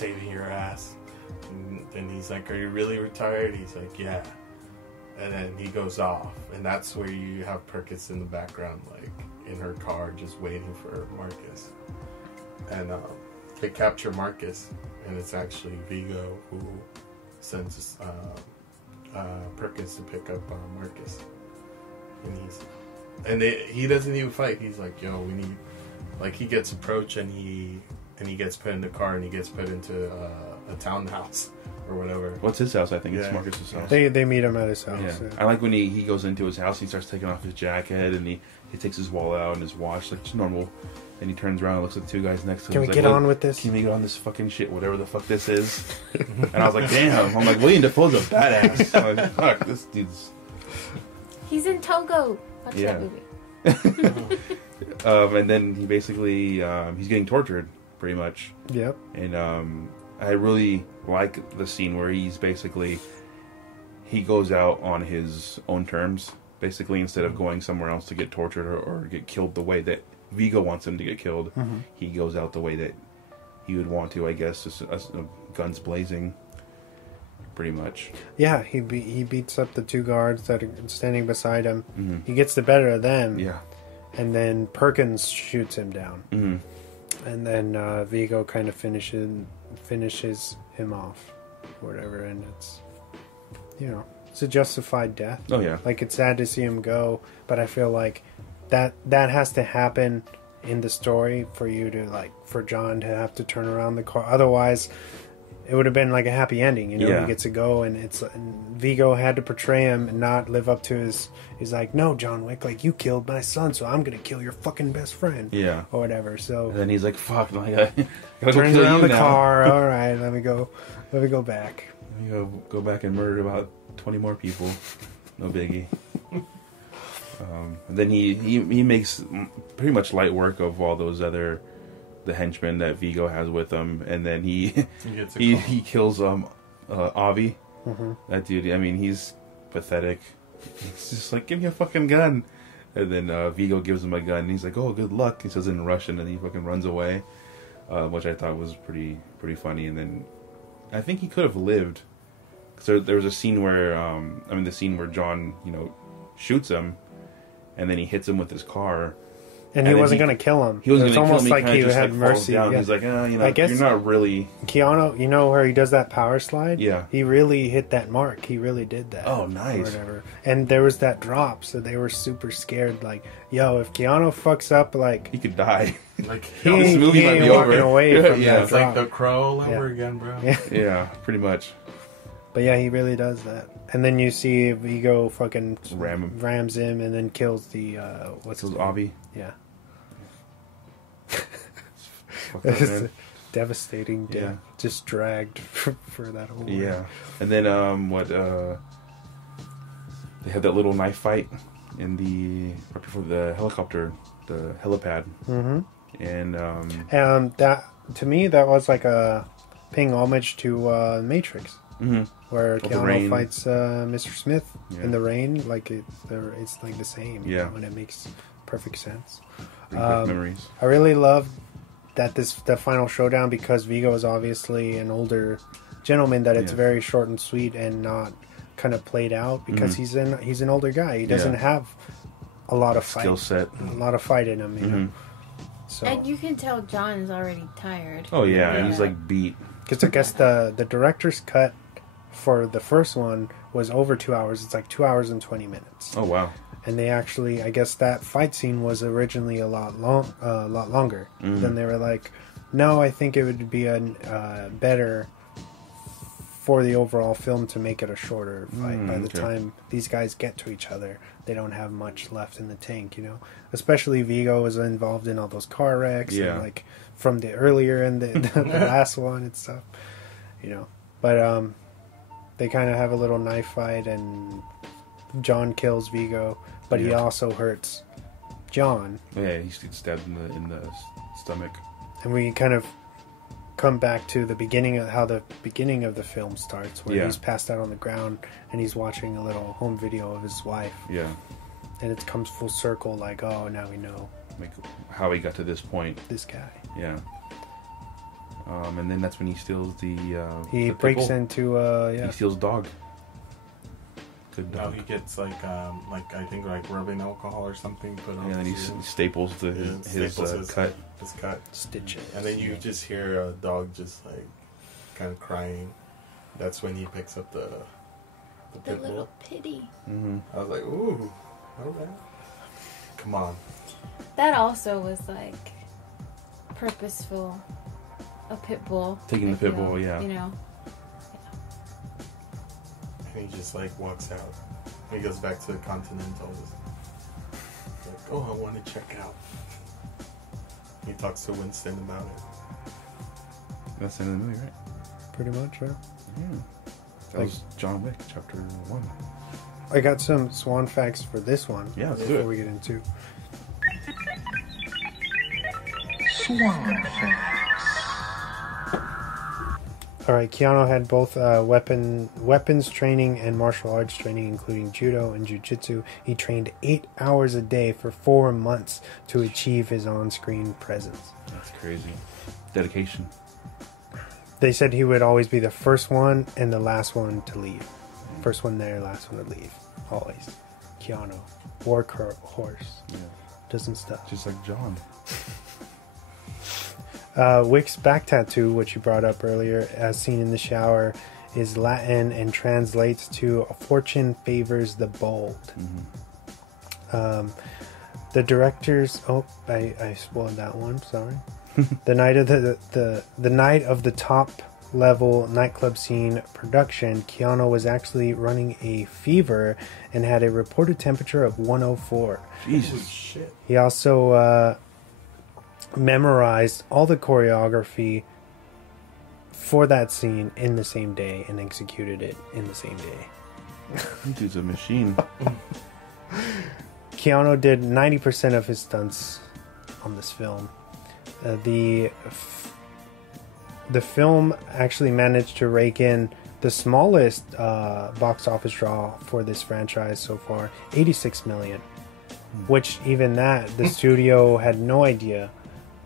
saving your ass. And then he's like, are you really retired? He's like, yeah. And then he goes off. And that's where you have Perkins in the background, like, in her car, just waiting for Marcus. And they capture Marcus. And it's actually Vigo who sends Perkins to pick up Marcus. And he doesn't even fight. He's like, yo, we need... Like, he gets approached and he gets put in the car and he gets put into a townhouse or whatever. What's his house? I think it's Marcus's house. They meet him at his house. Yeah. Yeah. I like when he goes into his house, he starts taking off his jacket and he takes his wallet out and his watch, like just normal. And he turns around and looks at the two guys next to him. Can we like, get on with this? Can we get on this fucking shit, whatever the fuck this is? And I was like, damn. I'm like, William Dafoe's a badass. I'm like, fuck, this dude's... He's in Togo. Watch that movie. And then he basically, he's getting tortured, pretty much. Yep. And I really like the scene where he's basically, he goes out on his own terms, basically, instead of going somewhere else to get tortured or get killed the way that Vigo wants him to get killed. Mm-hmm. He goes out the way that he would want to, I guess, just guns blazing, pretty much. Yeah, he beats up the two guards that are standing beside him. Mm-hmm. He gets the better of them. Yeah. And then Perkins shoots him down. Mm-hmm. And then Vigo kind of finishes him off, or whatever. And it's, it's a justified death. Oh yeah. Like, it's sad to see him go, but I feel like that has to happen in the story for you to, like, for John to have to turn around the car. Otherwise, it would have been like a happy ending, Yeah. He gets to go, and Vigo had to portray him and not live up to he's like, no, John Wick, like, you killed my son, so I'm gonna kill your fucking best friend, Yeah. or whatever. So And then he's like, fuck, like, I gotta turns go kill around you the now. car. All right, let me go back. Let me go back and murder about 20 more people. No biggie. And then he makes pretty much light work of all those the henchmen that Vigo has with him, and then he kills Avi. Mm-hmm. That dude, I mean, he's pathetic. He's just like, give me a fucking gun. And then Vigo gives him a gun, and he's like, oh, good luck. He says it in Russian, and he fucking runs away, which I thought was pretty funny. And then I think he could have lived. So there was a scene where, the scene where John, shoots him, and then he hits him with his car. And he wasn't going to kill him. He wasn't It's going to almost kill him. like he just, had mercy. Down. Yeah. He's like, I guess you're not really... Keanu, where he does that power slide? Yeah. He really hit that mark. He really did that. Oh, nice. Or whatever. And there was that drop, so they were super scared. Like, yo, if Keanu fucks up, like... He could die. Like, this movie might be over. Away from that it's like The Crow all over again, bro. Yeah, pretty much. But yeah, he really does that. And then you see Vigo fucking rams him and then kills the... what's his name? Avi. Yeah. It's a devastating death. Yeah. Just dragged for that whole Yeah. And then they had that little knife fight in right before the helicopter, the helipad. Mm-hmm. And that, to me, that was like a paying homage to Matrix. Mm-hmm. Where Keanu fights Mr. Smith in the rain. Like, it's like the same. Yeah. And it makes perfect sense. Memories. I really love that the final showdown, because Vigo is obviously an older gentleman, that it's very short and sweet and not kind of played out, because he's an older guy. He doesn't have a lot of skill set, a lot of fight in him, you know. So, and you can tell John is already tired. Oh yeah, he's like beat. Because I guess the director's cut for the first one was over 2 hours. It's like 2 hours and 20 minutes. Oh wow. And they actually, I guess that fight scene was originally a lot longer. Then they were like, no, I think it would be better for the overall film to make it a shorter fight. By the time these guys get to each other, they don't have much left in the tank, Especially Vigo was involved in all those car wrecks, and like from the earlier and the last one and stuff, But they kind of have a little knife fight, and John kills Vigo, but he also hurts John. Yeah, he gets stabbed in the stomach. And we kind of come back to the beginning of how the beginning of the film starts, where he's passed out on the ground and he's watching a little home video of his wife. Yeah. And it comes full circle, like, oh, now we know. Like how he got to this point. This guy. Yeah. And then that's when he steals the. He the breaks pitbull. into He steals dog. Good Now dog. he gets like I think like rubbing alcohol or something put on. And then he his ear. staples the his cut. His cut. Stitch it. And then you just hear a dog just like kind of crying. That's when he picks up the The pit little bull. pity. Mm-hmm. I was like, ooh, okay. Come on. That also was like purposeful. A pit bull. Taking the I pit feel, bull, yeah. You know. And he just like walks out. And he goes back to the Continental. Like, oh, I want to check out. He talks to Winston about it. That's the end of the movie, right? Pretty much, right? Yeah. That was John Wick, chapter 1. I got some Swan facts for this one. Yeah, let's do before it. we get into. All right, Keanu had both weapons training and martial arts training, including judo and jiu-jitsu. He trained 8 hours a day for 4 months to achieve his on-screen presence. That's crazy. Dedication. They said he would always be the first one and the last one to leave. First one there, last one to leave. Always. Keanu. Horse. Yeah. Doesn't stop. Just like John. Wick's back tattoo, which you brought up earlier, as seen in the shower, is Latin and translates to "Fortune favors the bold." Mm-hmm. The directors. Oh, I spoiled that one. Sorry. The night of the night of the top level nightclub scene production, Keanu was actually running a fever and had a reported temperature of 104. Holy Jesus. shit. He also memorized all the choreography for that scene in the same day and executed it in the same day. That dude's a machine. Keanu did 90% of his stunts on this film. The film actually managed to rake in the smallest box office draw for this franchise so far, 86 million. Which even that, the studio had no idea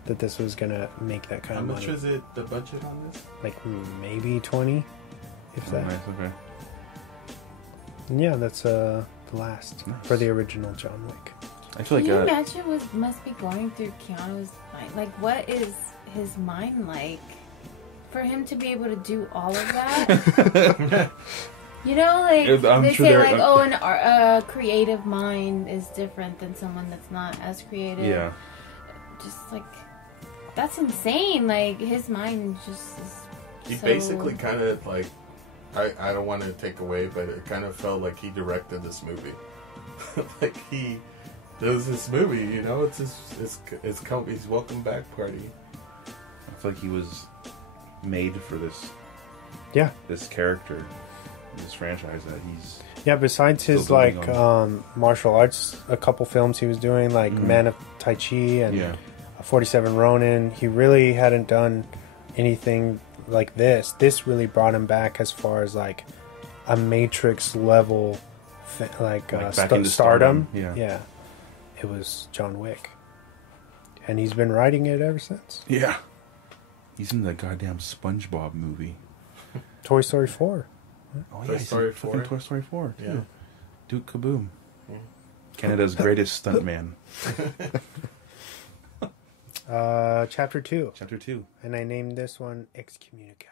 that this was gonna make that kind How of much money. was it, the budget on this? Like maybe 20, if Oh, that. nice, okay. And yeah, that's the last Nice. for the original John Wick. I feel Can like you imagine what must be going through Keanu's mind? Like, what is his mind like? For him to be able to do all of that? You know, like, I'm they sure say, they're- like, a creative mind is different than someone that's not as creative. yeah. Just, like, that's insane. Like, his mind just is He so... basically kind of like, I don't want to take away, but it kind of felt like he directed this movie. Like there was this movie, you know, it's his welcome back party. I feel like he was made for this. Yeah. This character, this franchise that he's. Yeah, besides his Still like building on. martial arts, a couple films he was doing, like Man of Tai Chi and Yeah. 47 Ronin, he really hadn't done anything like this. This really brought him back as far as like a Matrix level, Like back into stardom. stardom, Yeah, it was John Wick, and he's been writing it ever since. Yeah. He's in the goddamn SpongeBob movie. Toy Story 4. Oh Toy he's Story in fucking 4. Toy Story 4. Yeah. too. Duke Kaboom. Yeah. Canada's greatest stuntman. Chapter 2, Chapter 2. and I named this one Excommunicado.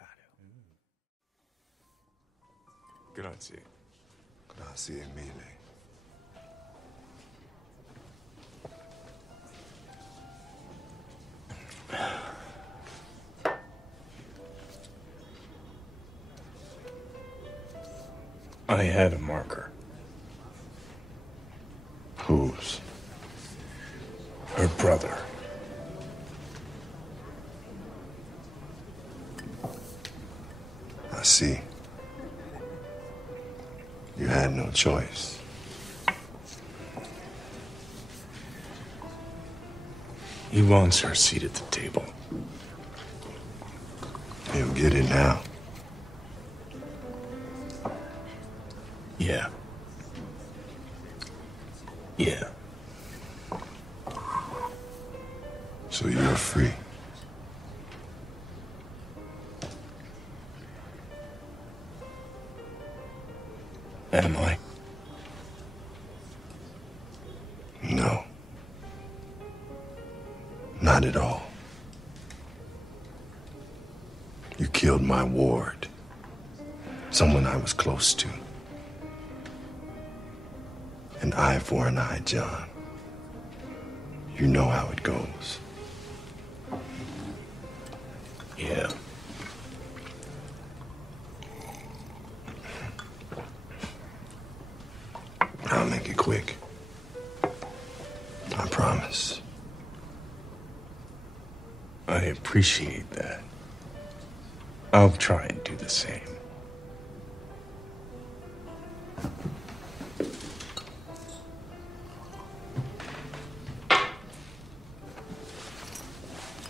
Grazie. Grazie mille. I had a marker. Whose? Her brother. I see. You had no choice. He wants her seat at the table. He'll get it now. Yeah. Yeah. So you're free. Am I? No. Not at all. You killed my ward. Someone I was close to. An eye for an eye, John. You know how it goes. Yeah. I'll make it quick. I promise. I appreciate that. I'll try and do the same.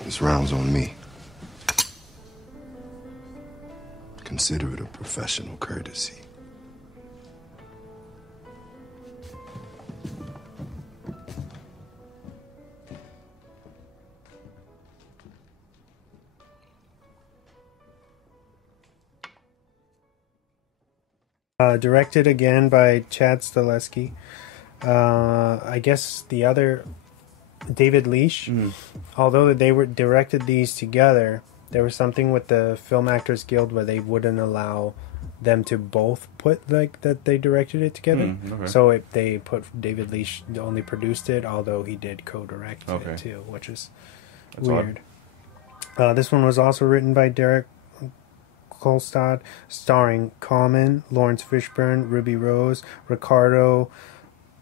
This round's on me. Consider it a professional courtesy. Directed again by Chad Stahelski. I guess the other, David Leitch. Although they were directed these together, there was something with the Film Actors Guild where they wouldn't allow them to both put like that they directed it together. Okay. So they put David Leitch only produced it, although he did co-direct it too, which is That's weird. This one was also written by Derek Kolstad, starring Common, Lawrence Fishburne, Ruby Rose, Ricardo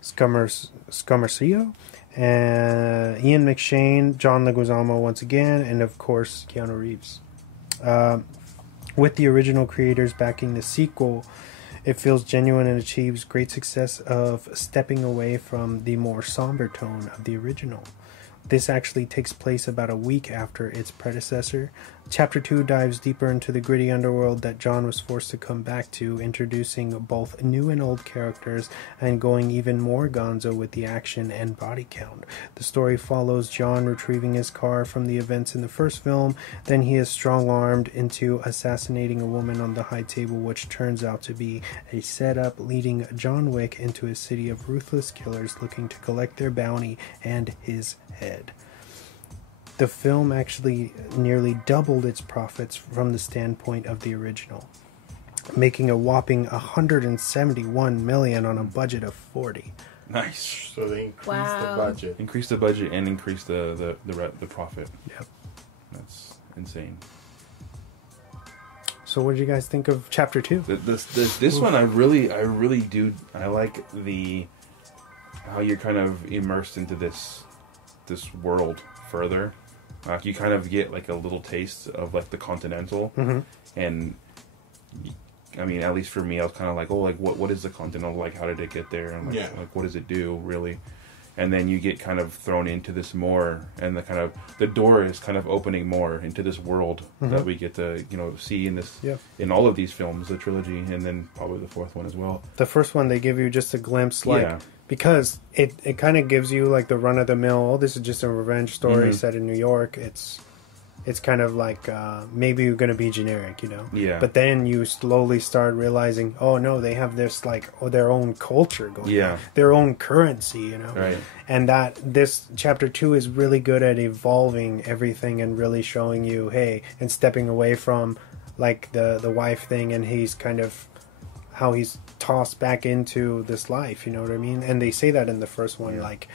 Scamarcio, and Ian McShane, John Leguizamo once again, and of course Keanu Reeves. With the original creators backing the sequel, it feels genuine and achieves great success of stepping away from the more somber tone of the original. This actually takes place about a week after its predecessor. Chapter 2 dives deeper into the gritty underworld that John was forced to come back to, introducing both new and old characters and going even more gonzo with the action and body count. The story follows John retrieving his car from the events in the first film, then he is strong-armed into assassinating a woman on the high table, which turns out to be a setup leading John Wick into a city of ruthless killers looking to collect their bounty and his head. The film actually nearly doubled its profits from the standpoint of the original, making a whopping $171 million on a budget of $40. Nice. So they increased Wow. the budget. Increase the budget and increase the profit. Yep. That's insane. So what did you guys think of Chapter 2? This one I really do. I like how you're kind of immersed into this world further. You kind of get like a little taste of like the Continental, and I mean, at least for me, I was kind of like, oh, like what is the Continental like? How did it get there? And like what does it do really? And then you get kind of thrown into this more, and the door is kind of opening more into this world that we get to see in this in all of these films, the trilogy, and then probably the fourth one as well. The first one, they give you just a glimpse, because it kind of gives you like the run of the mill. Oh, this is just a revenge story set in New York. It's kind of like maybe you're going to be generic, Yeah. But then you slowly start realizing, oh no, they have this like their own culture going on, their own currency, Right. And that this Chapter 2 is really good at evolving everything and really showing you, hey, and stepping away from like the wife thing, and he's kind of how he's tossed back into this life, you know what I mean? And they say that in the first one, like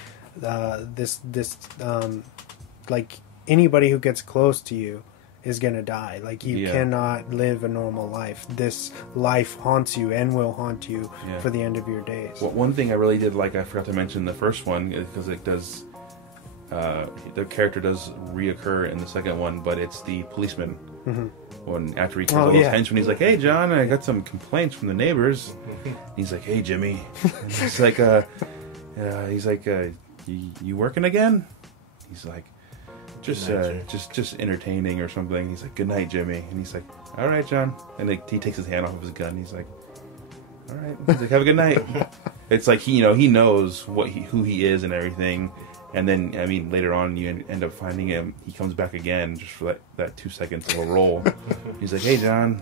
like anybody who gets close to you is gonna die. Like you cannot live a normal life. This life haunts you and will haunt you for the end of your days. Well, one thing I really did like, I forgot to mention the first one, because it does the character does reoccur in the second one, but it's the policeman. When after he kills all those henchmen, he's like, "Hey, John, I got some complaints from the neighbors." He's like, "Hey, Jimmy." And he's like, you working again?" He's like, just entertaining or something. He's like, "Good night, Jimmy." And he's like, "All right, John." And he takes his hand off of his gun. He's like, "All right." He's like, "Have a good night." It's like he knows who he is and everything. And then, I mean, later on, you end up finding him. He comes back again just for that 2 seconds of a roll. He's like, "Hey, John."